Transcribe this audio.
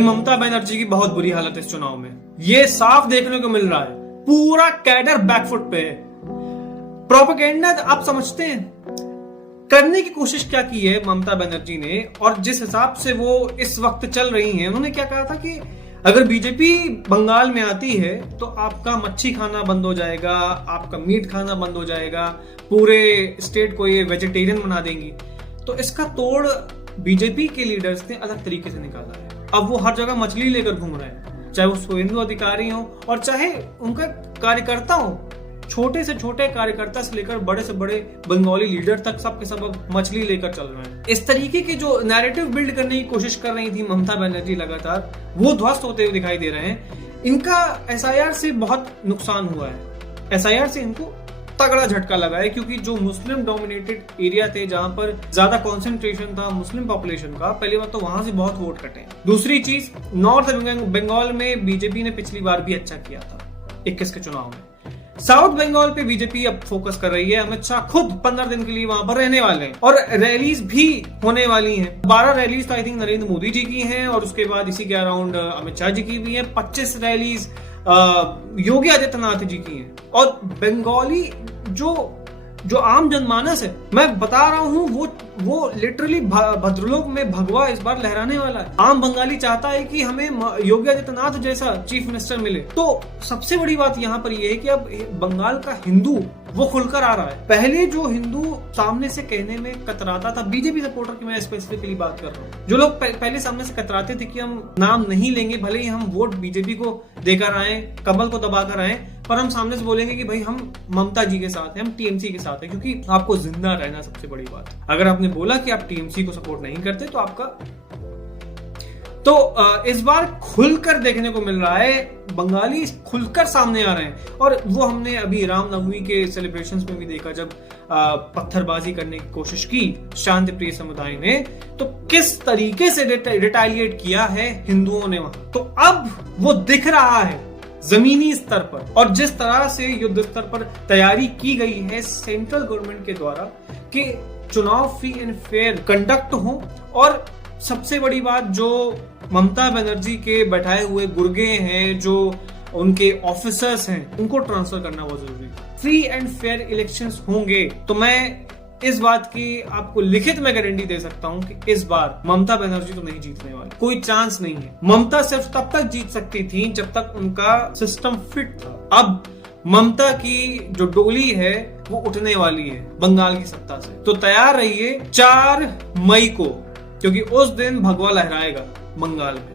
ममता बनर्जी की बहुत बुरी हालत है इस चुनाव में, ये साफ देखने को मिल रहा है। पूरा कैडर बैकफुट पे है। प्रोपेगेंडा आप समझते हैं, करने की कोशिश क्या की है ममता बनर्जी ने, और जिस हिसाब से वो इस वक्त चल रही हैं, उन्होंने क्या कहा था कि अगर बीजेपी बंगाल में आती है तो आपका मच्छी खाना बंद हो जाएगा, आपका मीट खाना बंद हो जाएगा, पूरे स्टेट को ये वेजिटेरियन बना देंगी। तो इसका तोड़ बीजेपी के लीडर्स ने अलग तरीके से निकाला है। अब वो हर जगह मछली लेकर घूम रहे हैं, चाहे वो शुभेंदु अधिकारी हो और चाहे उनका कार्यकर्ता हो। छोटे से छोटे कार्यकर्ता से लेकर बड़े से बड़े बंगाली लीडर तक सबके सब मछली लेकर चल रहे हैं। इस तरीके के जो नैरेटिव बिल्ड करने की कोशिश कर रही थी ममता बनर्जी लगातार, वो ध्वस्त होते हुए दिखाई दे रहे हैं। इनका एसआईआर से बहुत नुकसान हुआ है। एसआईआर से इनको तगड़ा झटका लगा है, क्योंकि जो मुस्लिम डोमिनेटेड एरिया थे, जहां पर ज्यादा कंसंट्रेशन था मुस्लिम पॉपुलेशन का, पहली बात तो वहां से बहुत वोट कटे। दूसरी चीज, नॉर्थ बंगाल में बीजेपी ने पिछली बार भी अच्छा किया था 21 के चुनाव में। साउथ बंगाल पे बीजेपी अब फोकस कर रही है। अमित शाह खुद 15 दिन के लिए वहां पर रहने वाले हैं और रैलीज भी होने वाली हैं। 12 रैलीज तो आई थिंक नरेंद्र मोदी जी की हैं, और उसके बाद इसी के अराउंड अमित शाह जी की भी है। 25 रैलीज योगी आदित्यनाथ जी की हैं। और बंगाली जो आम जनमानस है, मैं बता रहा हूं, वो लिटरली भद्रलोक में भगवा इस बार लहराने वाला है। आम बंगाली चाहता है कि हमें योगी आदित्यनाथ जैसा चीफ मिनिस्टर मिले। तो सबसे बड़ी बात यहाँ पर यह है कि अब बंगाल का हिंदू वो खुलकर आ रहा है। पहले जो हिंदू सामने से कहने में कतराता था, बीजेपी सपोर्टर की मैं स्पेसिफिकली बात कर रहा हूँ, जो लोग पहले सामने से कतराते थे कि हम नाम नहीं लेंगे, भले ही हम वोट बीजेपी को देकर आए, कमल को दबाकर आए, पर हम सामने से बोलेंगे कि भाई हम ममता जी के साथ हैं, हम टीएमसी के साथ हैं, क्योंकि आपको जिंदा रहना सबसे बड़ी बात है। अगर आपने बोला कि आप टीएमसी को सपोर्ट नहीं करते तो आपका इस बार खुलकर देखने को मिल रहा है, बंगाली खुलकर सामने आ रहे हैं। और वो हमने अभी रामनवमी के सेलिब्रेशंस में भी देखा, जब पत्थरबाजी करने की कोशिश की शांति प्रिय समुदाय ने, तो किस तरीके से रिटेलिएट किया है हिंदुओं ने वहां। तो अब वो दिख रहा है जमीनी स्तर पर, और जिस तरह से युद्ध स्तर पर तैयारी की गई है सेंट्रल गवर्नमेंट के द्वारा कि चुनाव फ्री एंड फेयर कंडक्ट हो। और सबसे बड़ी बात, जो ममता बनर्जी के बैठाए हुए गुर्गे हैं, जो उनके ऑफिसर्स हैं, उनको ट्रांसफर करना बहुत जरूरी है। फ्री एंड फेयर इलेक्शंस होंगे तो मैं इस बात की आपको लिखित में गारंटी दे सकता हूं कि इस बार ममता बनर्जी तो नहीं जीतने वाली, कोई चांस नहीं है। ममता सिर्फ तब तक जीत सकती थी जब तक उनका सिस्टम फिट था। अब ममता की जो डोली है वो उठने वाली है बंगाल की सत्ता से। तो तैयार रहिए 4 मई को, क्योंकि उस दिन भगवा लहराएगा बंगाल में।